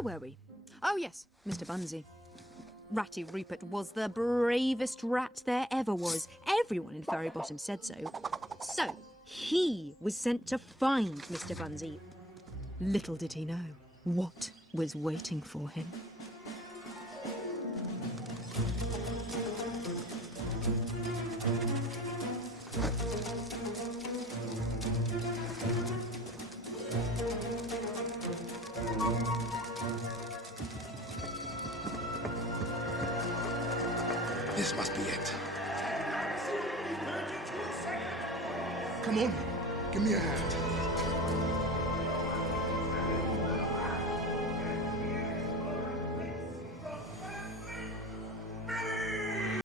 Where were we? Oh, yes, Mr. Bunsey. Ratty Rupert was the bravest rat there ever was. Everyone in Fairy Bottom said so. So, he was sent to find Mr. Bunsey. Little did he know what was waiting for him. This must be it. Come on, give me a hand.